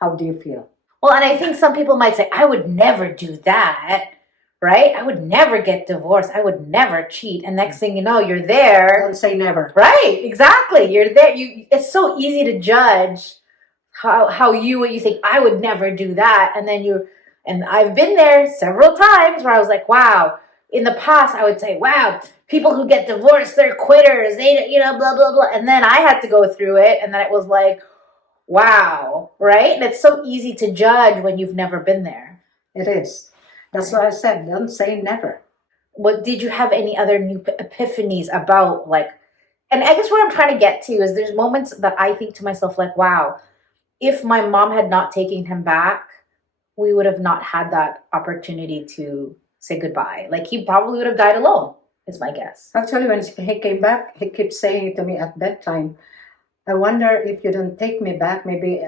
how do you feel? Well, and I think some people might say, I would never do that, right? I would never get divorced. I would never cheat. And next thing you know, you're there. Don't say never. Right, exactly. You're there. It's so easy to judge what you think, I would never do that. And I've been there several times where I was like, wow. In the past, I would say, wow, people who get divorced, they're quitters. They, blah, blah, blah. And then I had to go through it. And then it was like, wow, right? And it's so easy to judge when you've never been there. It is. That's why I said, don't say never. What did you have any other new epiphanies about, like, and I guess what I'm trying to get to is there's moments that I think to myself, like, wow, if my mom had not taken him back, we would have not had that opportunity to say goodbye. Like, he probably would have died alone, is my guess. Actually, when he came back, he kept saying it to me at bedtime. I wonder if you don't take me back, maybe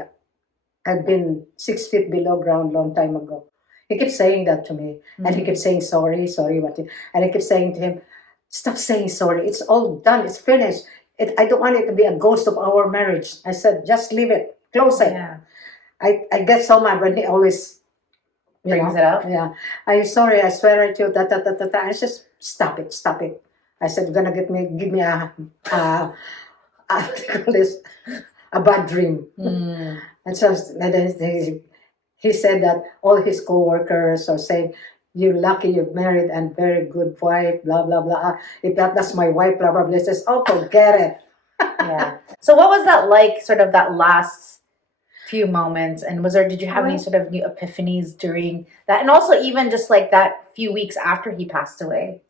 I've been 6 feet below ground long time ago. He kept saying that to me. And he kept saying, sorry, and I kept saying to him, stop saying sorry. It's all done. It's finished. I don't want it to be a ghost of our marriage. I said, just leave it. Close it. Yeah. I get so mad when he always brings it up. Yeah. I'm sorry. I swear at you. I just stop it. I said, you're going to give me a bad dream. And so he said that all his co-workers are saying, you're lucky you've married and very good wife, blah, blah, blah. If that's my wife, blah, blah, blah. He says, oh, forget it. Yeah. So what was that like, sort of that last few moments? And did you have any sort of new epiphanies during that? And also even just like that few weeks after he passed away?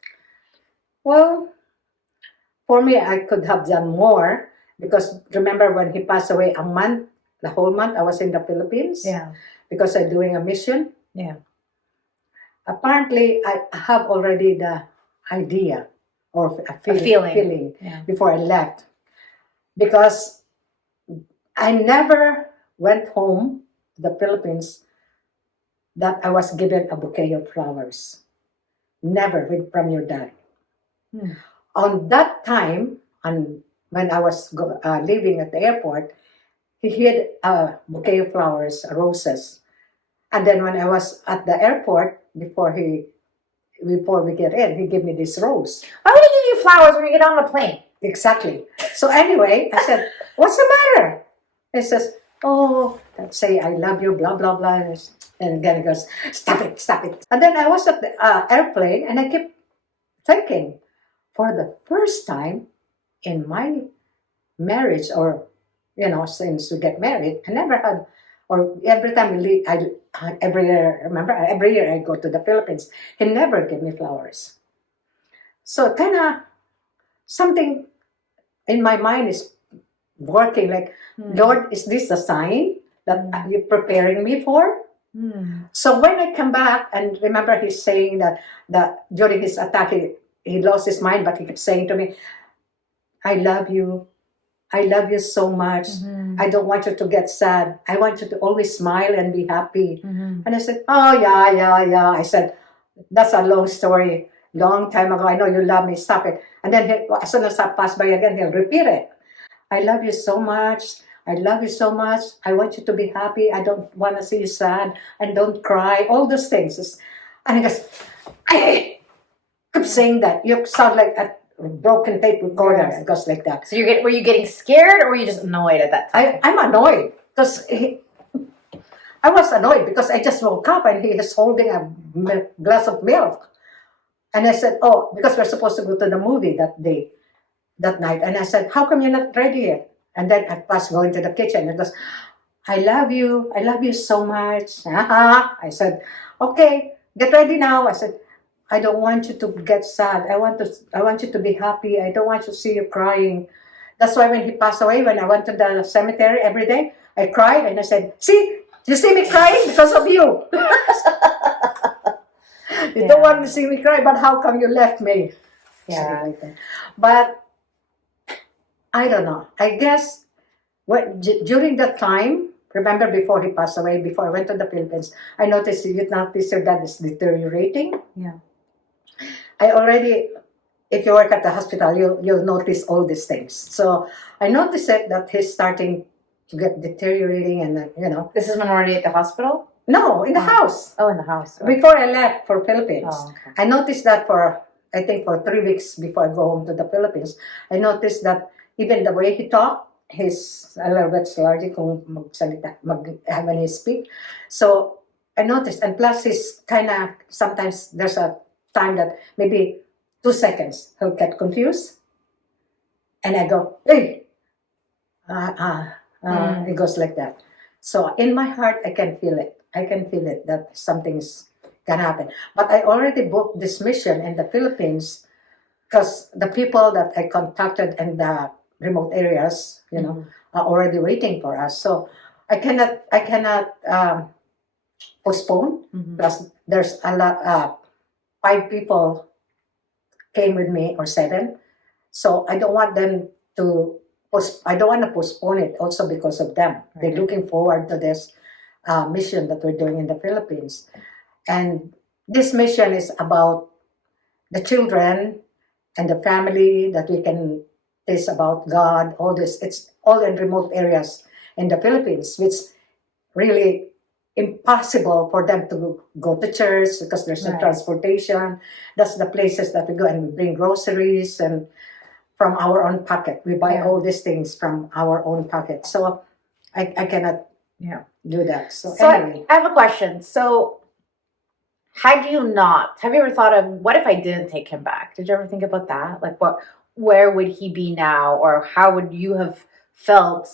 Well, for me, I could have done more because remember when he passed away, the whole month I was in the Philippines. Yeah. Because I'm doing a mission. Yeah. Apparently, I have already the idea or a feeling before I left. Because I never went home to the Philippines that I was given a bouquet of flowers. Never from your dad. On that time, when I was leaving at the airport, he had a bouquet of flowers, roses. And then when I was at the airport, before we get in, he gave me this rose. Why would he give you flowers when you get on a plane? Exactly. So anyway, I said, what's the matter? He says, oh, say I love you, blah, blah, blah. And then he goes, stop it. And then I was at the airplane and I kept thinking, for the first time in my marriage, or, since we get married, I never had, or every time we leave, every year I go to the Philippines, he never gave me flowers. So kind of something in my mind is working like, Lord, is this a sign that you're preparing me for? So when I come back, and remember he's saying that during his attack, he lost his mind, but he kept saying to me, I love you so much. I don't want you to get sad. I want you to always smile and be happy. And I said, oh, yeah. I said, that's a long story. Long time ago. I know you love me. Stop it. And then as soon as I pass by again, he'll repeat it. I love you so much. I love you so much. I want you to be happy. I don't want to see you sad. And don't cry. All those things. And he goes, I keep saying that. You sound like a broken tape recorder. Yes. It goes like that. So were you getting scared or were you just annoyed at that time? I'm annoyed because I was annoyed because I just woke up and he is holding a glass of milk. And I said, oh, because we're supposed to go to the movie that night. And I said, how come you're not ready yet? And then I was going to the kitchen and goes, I love you so much. I said, okay, get ready now. I said, I don't want you to get sad. I want you to be happy. I don't want to see you crying. That's why when he passed away, when I went to the cemetery every day, I cried and I said, see, you see me crying because of you. You don't want to see me cry, but how come you left me? Yeah. But I don't know. I guess during that time, remember before he passed away, before I went to the Philippines, I noticed your dad is deteriorating. Yeah. I already, if you work at the hospital, you'll notice all these things. So I noticed that he's starting to get deteriorating, and This is when we're already at the hospital? No, in the house. Oh, in the house. Okay. Before I left for Philippines. Oh, okay. I noticed that I think for 3 weeks before I go home to the Philippines, I noticed that even the way he talked, he's a little bit slurry kung when he speak. So I noticed, and plus he's kind of, sometimes there's a time that maybe 2 seconds he'll get confused. And I go, hey, it goes like that. So in my heart, I can feel it. I can feel it that something's gonna happen. But I already booked this mission in the Philippines because the people that I contacted in the remote areas, are already waiting for us. So I cannot postpone. Plus, there's a lot. 5 people came with me, or 7. So I don't want them to. I don't want to postpone it also because of them. Right. They're looking forward to this mission that we're doing in the Philippines. And this mission is about the children and the family that we can teach about God, all this. It's all in remote areas in the Philippines, which really impossible for them to go to church because there's no Right. transportation. That's the places that we go, and we bring groceries and from our own pocket. We buy all these things from our own pocket. So I cannot do that. So anyway. I have a question. So have you ever thought of, what if I didn't take him back? Did you ever think about that? Like where would he be now? Or how would you have felt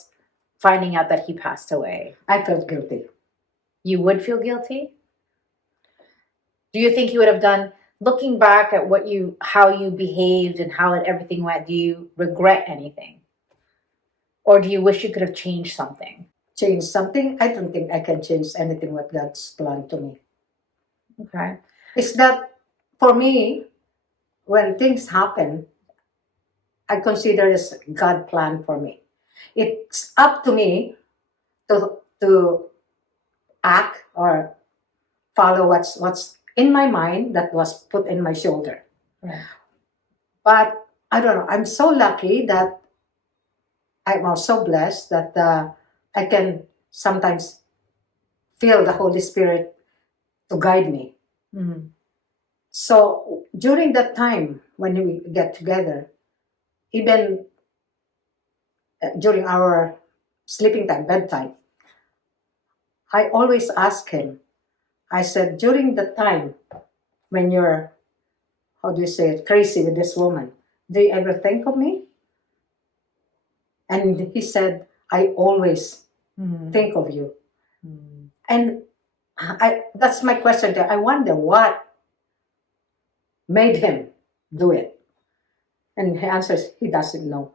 finding out that he passed away? I felt guilty. You would feel guilty? Do you think you would have done, looking back at how you behaved and how everything went, do you regret anything? Or do you wish you could have changed something? Change something? I don't think I can change anything what God's planned to me. Okay. It's that for me, when things happen, I consider it's God planned for me. It's up to me to act or follow what's in my mind that was put in my shoulder. Yeah. But I don't know. I'm so lucky that I'm also blessed that I can sometimes feel the Holy Spirit to guide me. Mm-hmm. So during that time when we get together, even during our sleeping time, bedtime, I always ask him, I said, during the time when you're, how do you say it, crazy with this woman, do you ever think of me? And he said, I always think of you. And that's my question to you. I wonder what made him do it. And he answers, he doesn't know.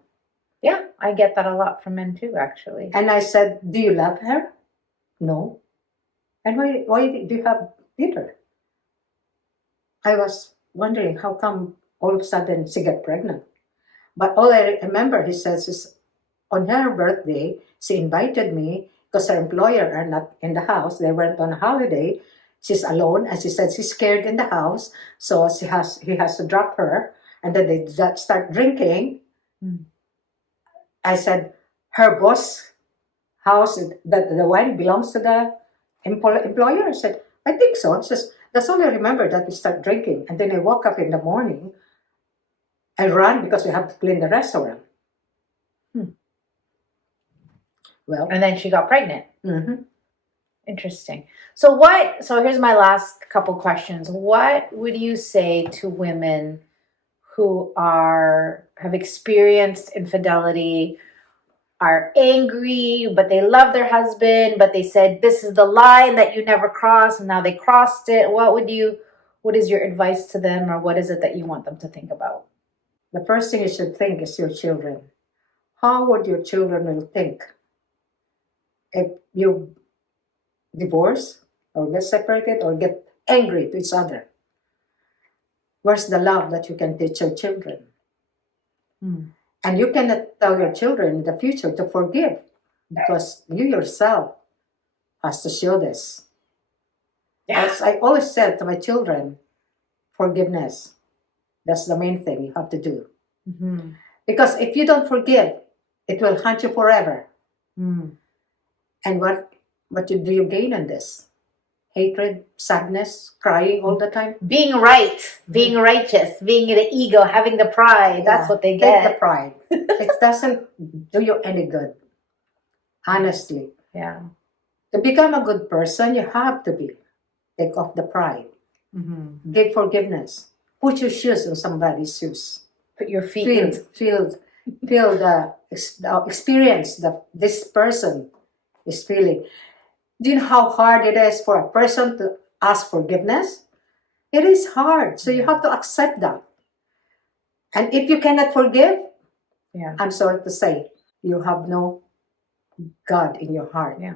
Yeah, I get that a lot from men too, actually. And I said, do you love her? No. And why do you have Peter? I was wondering how come all of a sudden she got pregnant. But all I remember, he says, is on her birthday, she invited me because her employer are not in the house. They went on a holiday. She's alone, and she said she's scared in the house, so he has to drop her, and then they start drinking. I said, her boss house, that the wine belongs to the employer? I said, I think so. She says, that's all I remember, that we start drinking. And then I woke up in the morning. I ran because we have to clean the restaurant. Well, And then she got pregnant. mhm. Interesting. So here's my last couple questions. What would you say to women who have experienced infidelity, are angry, but they love their husband, but they said this is the line that you never cross, and now they crossed it? What is your advice to them, or what is it that you want them to think about? The first thing you should think is your children. How would your children will think if you divorce or get separated or get angry to each other? Where's the love that you can teach your children? And you cannot tell your children in the future to forgive, because you yourself has to show this. As I always said to my children, forgiveness. That's the main thing you have to do. Mm-hmm. Because if you don't forgive, it will haunt you forever. Mm. And what do you gain in this? Hatred, sadness, crying all the time. Being right, being righteous, being the ego, having the pride. That's what they Take the get. pride. It doesn't do you any good. Honestly. Yeah. To become a good person, you have to take off the pride. Mm-hmm. Give forgiveness. Put your shoes on somebody's shoes. Put your feet in. Feel the experience that this person is feeling. Do you know how hard it is for a person to ask forgiveness? It is hard. So you have to accept that. And if you cannot forgive, I'm sorry to say, you have no God in your heart. Yeah.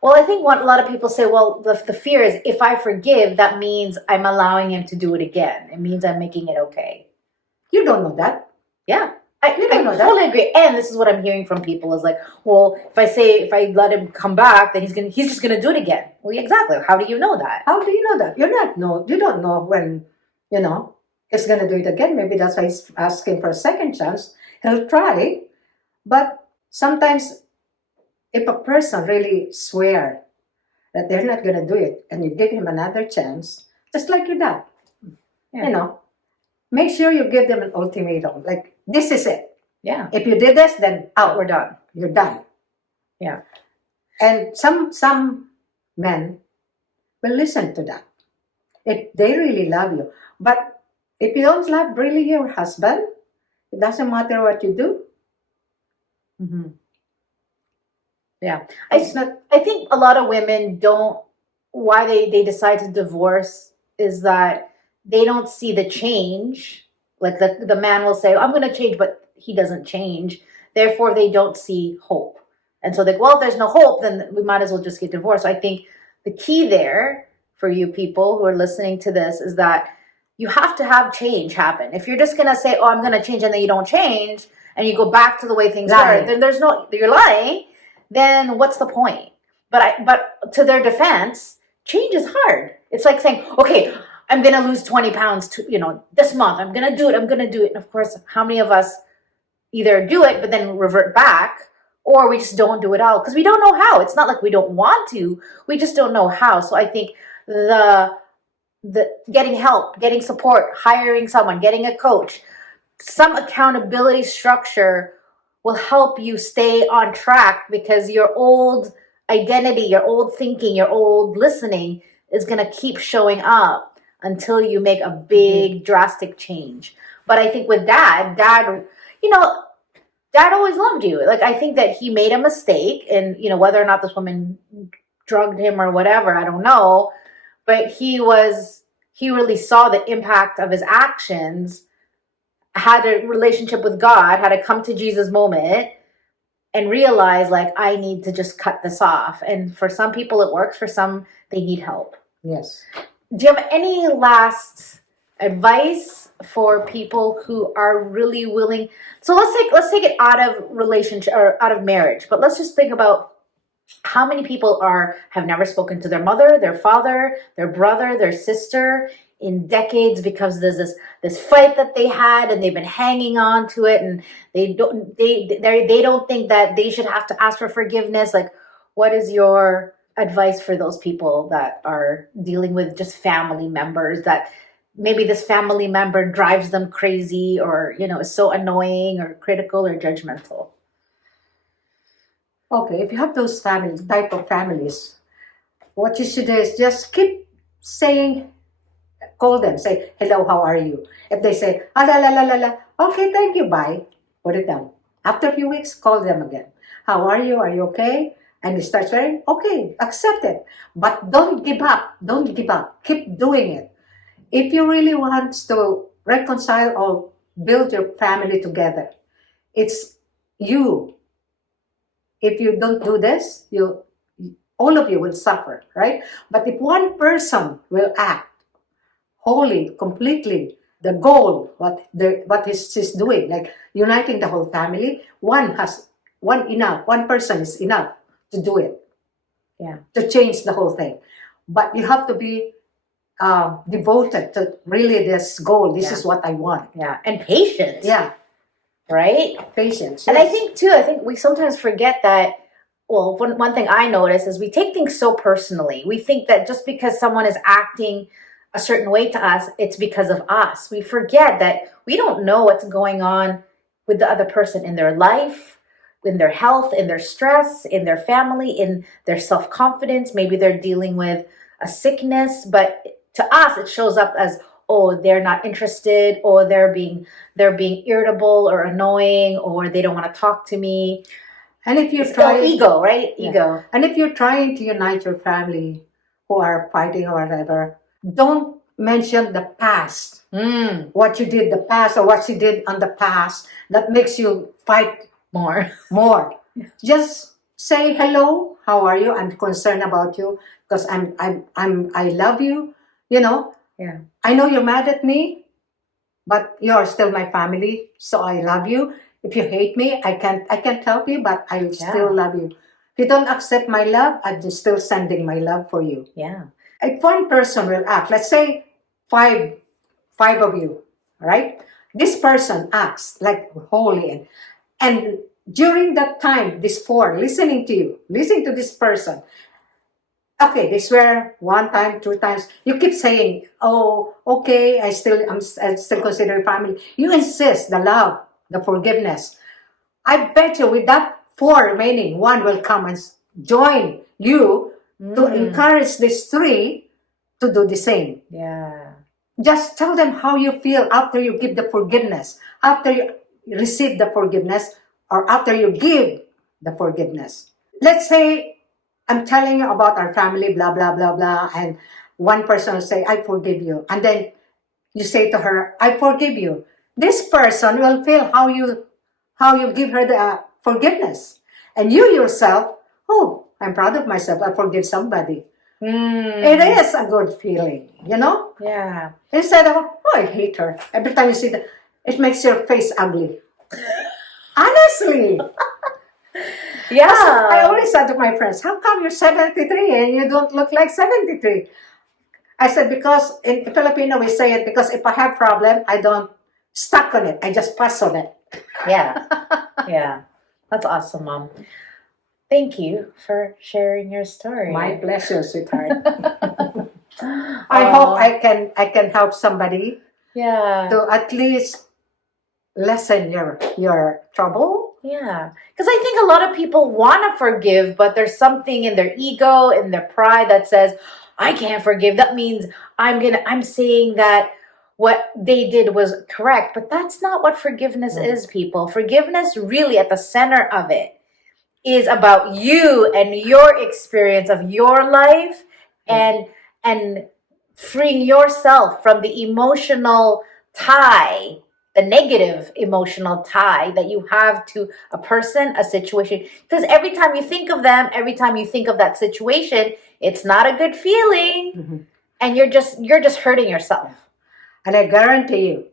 Well, I think what a lot of people say, well, the fear is if I forgive, that means I'm allowing him to do it again. It means I'm making it okay. You don't know that. Yeah. I totally agree. And this is what I'm hearing from people is like, well, if I let him come back, then he's just gonna do it again. Well, exactly. How do you know that? How do you know that? You don't know when, he's gonna do it again. Maybe that's why he's asking for a second chance. He'll try. But sometimes if a person really swear that they're not gonna do it and you give him another chance, just like your dad, make sure you give them an ultimatum. Like, this is it. Yeah. If you did this, then out. We're done. You're done. Yeah. And some men will listen to that if they really love you. But if you don't love really your husband, it doesn't matter what you do. Mm-hmm. Yeah. I think a lot of women why they decide to divorce is that they don't see the change. Like the man will say, I'm going to change, but he doesn't change. Therefore, they don't see hope. And so well, if there's no hope, then we might as well just get divorced. So I think the key there for you people who are listening to this is that you have to have change happen. If you're just going to say, oh, I'm going to change, and then you don't change, and you go back to the way things were, then you're lying, then what's the point? But to their defense, change is hard. It's like saying, okay, I'm going to lose 20 pounds this month. I'm going to do it. And of course, how many of us either do it, but then revert back, or we just don't do it all because we don't know how. It's not like we don't want to. We just don't know how. So I think the getting help, getting support, hiring someone, getting a coach, some accountability structure will help you stay on track, because your old identity, your old thinking, your old listening is going to keep showing up until you make a big drastic change. But I think with dad always loved you. Like, I think that he made a mistake, and whether or not this woman drugged him or whatever, I don't know, but he really saw the impact of his actions, had a relationship with God, had a come to Jesus moment, and realized, like, I need to just cut this off. And for some people it works, for some they need help. Yes. Do you have any last advice for people who are really willing? So let's take it out of relationship or out of marriage, but let's just think about how many people have never spoken to their mother, their father, their brother, their sister in decades because there's this fight that they had and they've been hanging on to it, and they don't think that they should have to ask for forgiveness. Like, what is your advice for those people that are dealing with just family members that maybe this family member drives them crazy, or is so annoying or critical or judgmental? Okay, if you have those family type of families, what you should do is just keep saying, call them, say, hello, how are you? If they say, ah, la, la, la, la, la, okay, thank you, bye, put it down. After a few weeks, call them again. How are you? Are you okay? And they start swearing, okay, accept it. But don't give up. Don't give up. Keep doing it. If you really want to reconcile or build your family together, it's you. If you don't do this, all of you will suffer, right? But if one person will act wholly, completely, the goal, what he's doing, like uniting the whole family, one person is enough to do it. Yeah. To change the whole thing. But you have to be devoted to really this goal. This is what I want. Yeah. And patience. Yeah. Right? Patience. And Yes. I think we sometimes forget that. Well, one thing I notice is we take things so personally. We think that just because someone is acting a certain way to us, it's because of us. We forget that we don't know what's going on with the other person in their life, in their health, in their stress, in their family, in their self-confidence. Maybe they're dealing with a sickness, but to us it shows up as, oh, they're not interested, or they're being irritable or annoying, or they don't want to talk to me. And if you're It's called ego, right? Yeah. Ego. And if you're trying to unite your family who are fighting or whatever, don't mention the past. What you did the past or what you did on the past that makes you fight More. Just say hello, how are you? I'm concerned about you because I love you, Yeah. I know you're mad at me, but you're still my family, so I love you. If you hate me, I can't help you, but I still love you. If you don't accept my love, I'm just still sending my love for you. Yeah. If one person will act, let's say five of you, right? This person acts like holy, and during that time, this four listening to you, listening to this person. Okay, they swear one time, two times. You keep saying, "Oh, okay, I still consider family." You insist the love, the forgiveness. I bet you, with that four remaining, one will come and join you to encourage these three to do the same. Yeah. Just tell them how you feel after you give the forgiveness, after you receive the forgiveness, or after you give the forgiveness. Let's say I'm telling you about our family, blah, blah, blah, blah, and one person will say, I forgive you. And then you say to her, I forgive you. This person will feel how you give her the forgiveness. And you yourself, oh, I'm proud of myself. I forgive somebody. It is a good feeling, Yeah. Instead of, oh, I hate her. Every time you see that, it makes your face ugly. Honestly. Yeah. I always said to my friends, how come you're 73 and you don't look like 73? I said, because in Filipino we say it, because if I have problem, I don't stuck on it. I just pass on it. Yeah. Yeah. That's awesome, Mom. Thank you for sharing your story. My pleasure, sweetheart. I hope I can help somebody. Yeah. To at least lessen your trouble. Yeah. Because I think a lot of people want to forgive, but there's something in their ego, in their pride that says, I can't forgive. That means I'm saying that what they did was correct. But that's not what forgiveness is, people. Forgiveness, really, at the center of it, is about you and your experience of your life, and freeing yourself from the emotional tie, the negative emotional tie that you have to a person, a situation. Because every time you think of them, every time you think of that situation, it's not a good feeling, and you're just hurting yourself. And I guarantee you,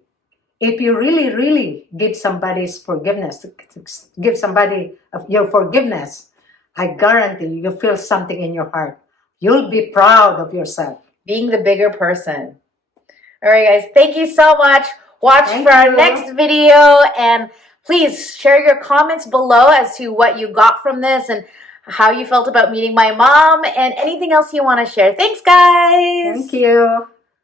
if you really, really give somebody's forgiveness, give somebody your forgiveness, I guarantee you feel something in your heart. You'll be proud of yourself. Being the bigger person. All right, guys. Thank you so much. Watch Thank for our you. next video, and please share your comments below as to what you got from this and how you felt about meeting my mom and anything else you want to share. Thanks, guys. Thank you.